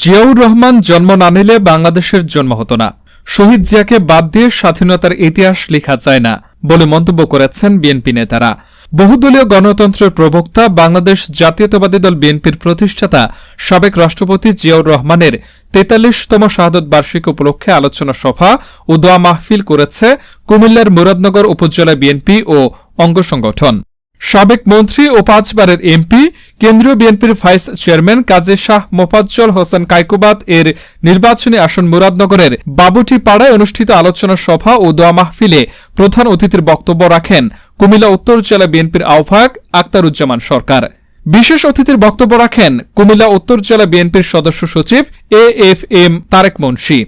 জিয়াউর রহমান জন্ম না নিলে বাংলাদেশের জন্ম হতো না। শহীদ জিয়াকে বাদ দিয়ে স্বাধীনতার ইতিহাস লেখা যায় না বলে মন্তব্য করেছেন বিএনপি নেতারা। বহুদলীয় গণতন্ত্রের প্রবক্তা বাংলাদেশ জাতীয়তাবাদী দল বিএনপির প্রতিষ্ঠাতা সাবেক রাষ্ট্রপতি জিয়াউর রহমানের তেতাল্লিশতম শাহাদত বার্ষিকী উপলক্ষে আলোচনা সভা ও দোয়া মাহফিল করেছে কুমিল্লার মুরাদনগর উপজেলা বিএনপি ও অঙ্গ সংগঠন। সাবেক মন্ত্রী ও পাঁচবারের এমপি, কেন্দ্রীয় বিএনপির ভাইস চেয়ারম্যান কাজী শাহ মোফাজ্জল হোসেন কাইকুবাদ এর নির্বাচনী আসন মুরাদনগরের বাবুটি পাড়ায় অনুষ্ঠিত আলোচনা সভা ও দোয়া মাহফিলে প্রধান অতিথির বক্তব্য রাখেন কুমিল্লা উত্তর জেলা বিএনপির আহ্বায়ক আক্তারুজ্জামান সরকার। বিশেষ অতিথির বক্তব্য রাখেন কুমিল্লা উত্তর জেলা বিএনপির সদস্য সচিব A F M Tarek Munshi.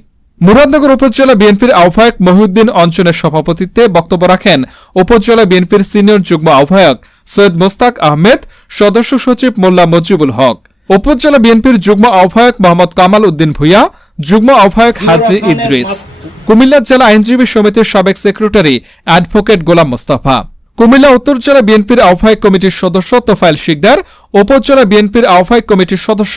Muradnagar উপজেলা বিএনপির আহ্বায়ক মহিউদ্দিন অঞ্চলের সভাপতিত্বে বক্তব্য রাখেন উপজেলা বিএনপির সিনিয়র যুগ্ম আহ্বায়ক সৈয়দ মোস্তাক আহমেদ সদস্য সচিব মোল্লা মজিবুল হক। উপজেলা বিএনপির যুগ্ম আহ্বায়ক মোহাম্মদ কামাল উদ্দিন ভুইয়া যুগ্ম আহ্বায়ক হাজি ইদ্রিস। কুমিল্লা জেলা আইনজীবী সমিতির সাবেক সেক্রেটারি অ্যাডভোকেট গোলাম মোস্তফা। কুমিল্লা উত্তর জেলা বিএনপির আহ্বায়ক কমিটির সদস্য তোফাইল শিকদার উপজেলা বিএনপির আহ্বায়ক কমিটির সদস্য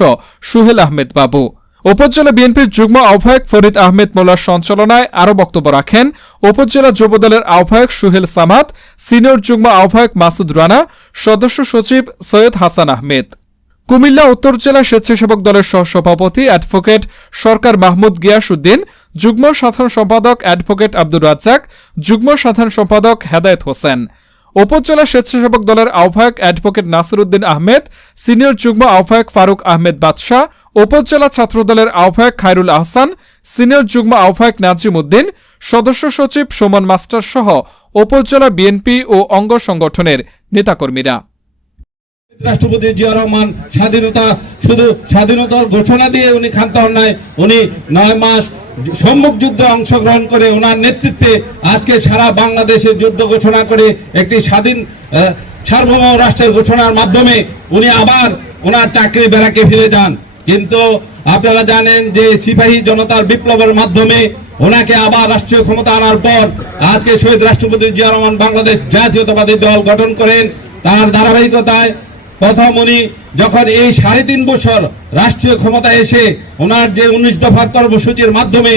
সুহেল আহমেদ বাবু। উপজেলা বিএনপির যুগ্ম আহ্বায়ক ফরিদ আহমেদ মোল্লার সঞ্চালনায় আরও বক্তব্য রাখেন, উপজেলা যুবদলের আহ্বায়ক সুহেল সামাদ, সিনিয়র যুগ্ম আহ্বায়ক মাসুদ রানা, সদস্য সচিব সৈয়দ হাসান আহমেদ। কুমিল্লা উত্তর জেলা স্বেচ্ছাসেবক দলের সহসভাপতি অ্যাডভোকেট সরকার মাহমুদ গিয়াসুদ্দিন যুগ্ম সাধারণ সম্পাদক অ্যাডভোকেট আব্দুর রাজ্জাক, যুগ্ম সাধারণ সম্পাদক হেদায়েত হোসেন। উপজেলা স্বেচ্ছাসেবক দলের আহ্বায়ক অ্যাডভোকেট নাসিরুদ্দিন আহমেদ, সিনিয়র যুগ্ম আহ্বায়ক ফারুক আহমেদ বাদশাহ উপজেলা ছাত্রদলের আহ্বায়ক খায়রুল আহসান, সিনিয়র যুগ্ম আহ্বায়ক নাজিম উদ্দিন, সদস্য সচিব সোমন মাস্টার সহ উপজেলা বিএনপি ও অঙ্গ সংগঠনের নেতাকর্মীরা। রাষ্ট্রপতি জিয়া রহমান স্বাধীনতা, শুধু স্বাধীনতার ঘোষণা দিয়ে উনি ক্ষান্ত নাই, উনি নয় মাস সম্মুখ যুদ্ধে অংশগ্রহণ করে ওনার নেতৃত্বে আজকে সারা বাংলাদেশে যুদ্ধ ঘোষণা করে একটি স্বাধীন সার্বভৌম রাষ্ট্রের ঘোষণার মাধ্যমে উনি আবার ওনার চাকরি বেড়াকে ফিরে যান। কিন্তু আপনারা জানেন যে সিপাহী জনতার বিপ্লবের মাধ্যমে ওনাকে আবার রাষ্ট্রীয় ক্ষমতা আনার পর আজকে শহীদ রাষ্ট্রপতি জিয়া রহমান বাংলাদেশ জাতীয়তাবাদী দল গঠন করেন। তার ধারাবাহিকতায় প্রথম উনি যখন এই সাড়ে তিন বছর রাষ্ট্রীয় ক্ষমতা এসে ওনার যে উনিশ দফা কর্মসূচির মাধ্যমে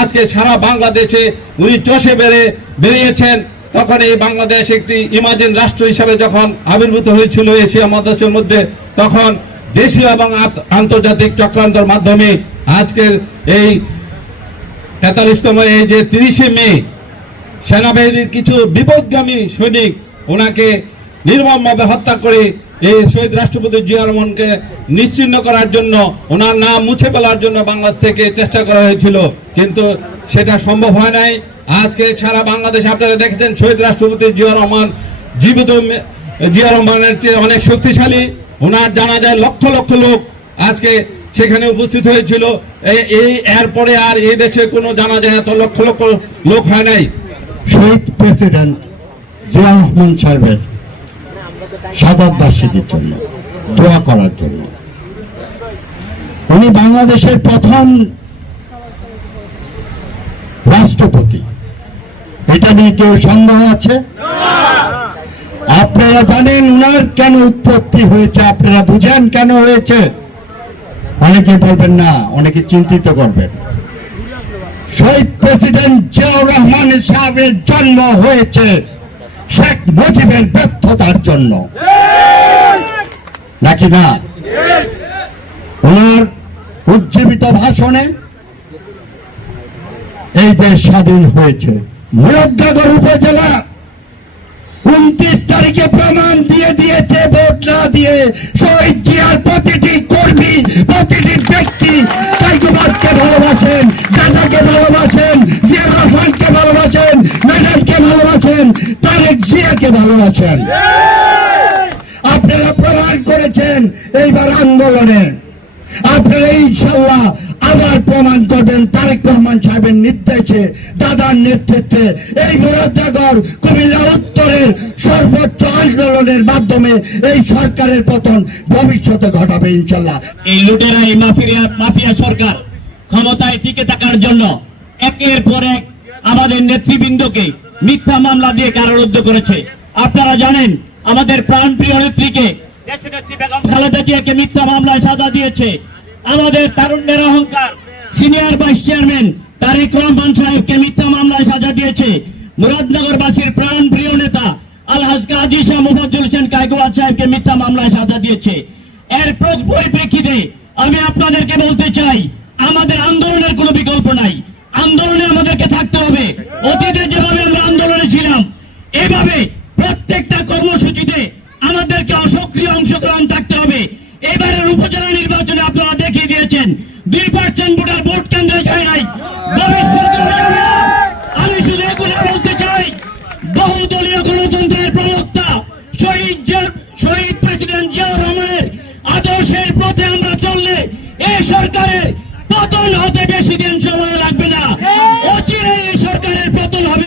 আজকে সারা বাংলাদেশে উনি চষে বেড়ে বেরিয়েছেন, তখন এই বাংলাদেশ একটি ইমাজিন রাষ্ট্র হিসাবে যখন আবির্ভূত হয়েছিল এশিয়া মহাদেশের মধ্যে, তখন দেশীয় এবং আন্তর্জাতিক চক্রান্তর মাধ্যমে আজকের এই তেতাল্লিশতম, এই যে তিরিশে মে, সেনাবাহিনীর কিছু বিপদগামী সৈনিক ওনাকে নির্মমভাবে হত্যা করে এই শহীদ রাষ্ট্রপতি জিয়া রহমানকে নিশ্চিহ্ন করার জন্য, ওনার নাম মুছে ফেলার জন্য বাংলাদেশ থেকে চেষ্টা করা হয়েছিল। কিন্তু সেটা সম্ভব হয় নাই। আজকে সারা বাংলাদেশ আপনারা দেখেছেন, শহীদ রাষ্ট্রপতি জিয়া রহমান জীবিত জিয়া রহমানের চেয়ে অনেক শক্তিশালী। ওনার জানা যায় লক্ষ লক্ষ লোক আজকে সেখানে উপস্থিত হয়েছিল। এই- এরপরে আর এই দেশে কোনো জানা যায় এত লক্ষ লক্ষ লোক হয় নাই। শহীদ প্রেসিডেন্ট জিয়া রহমান সাহেবের সাদাত বার্ষিকীর জন্য, দোয়া করার জন্য। উনি বাংলাদেশের প্রথম রাষ্ট্রপতি। এটা নিয়ে কেউ সন্দেহ আছে? আপনারা জানেন উনার কেন উৎপত্তি হয়েছে? আপনারা বুঝেন কেন হয়েছে? অনেকে বলবেন না, অনেকে চিন্তিত করবেন। শহীদ প্রেসিডেন্ট জিয়াউর রহমান সাহেবের জন্ম হয়েছে শেখ মুজিবের ব্যর্থতার জন্য। নাকি না? ওনার উজ্জীবিত ভাষণে এই দেশ স্বাধীন হয়েছে। মুরব্বাগর উপজেলা উনত্রিশ তারিখে প্রমাণ দিয়ে দিয়েছে, ভোট না দিয়ে শহীদ জিয়ার প্রতিটি কর্মী, প্রতিটি ব্যক্তি কাইকুবাদকে ভালোবাসেন, দাদাকে ভালোবাসেন জিয়া রহমানকে ভালোবাসেন, ম্যাডামকে ভালোবাসেন, তারেক জিয়াকে ভালোবাসেন। আপনারা প্রমাণ করেছেন এইবার আন্দোলনে আপনারা ইনশাল্লাহ আবার প্রমাণ করবেন, তারেক রহমান সাহেবের নির্দেশে, দাদার নেতৃত্বে। এই মুরাদাগর কুমিল্লা উত্তরের সর্বোচ্চ আন্দোলনের মাধ্যমে এই সরকারের পতন ভবিষ্যতে ঘটাবে, ইনশাল্লাহ। এই লুটেরা এই মাফিয়া মাফিয়া সরকার ক্ষমতায় টিকে থাকার জন্য একের পর এক আমাদের নেতৃবৃন্দকে মিথ্যা মামলা দিয়ে কারারুদ্ধ করেছে। আপনারা জানেন, আমাদের প্রাণপ্রিয় নেত্রীকে খালেদা জিয়াকে মিথ্যা মামলায় সাজা দিয়েছে। আমাদের তারুণ্যেরা senior vice chairman Tarek Rahman সাহেবকে মিথ্যা মামলায় সাজা দিয়েছে। মুরাদনগরবাসীর প্রাণ প্রিয় নেতা কাজী শাহ হোসেন সাহেবকে মিথ্যা মামলায় সাজা দিয়েছে। এর প্র- পরিপ্রেক্ষিতে আমি আপনাদেরকে বলতে চাই, আমাদের আন্দোলনের কোনো বিকল্প নাই। আন্দোলনে আমাদেরকে থাকতে হবে। অতীতে যেভাবে সরকারের পতন হতে বেশি দিন সময়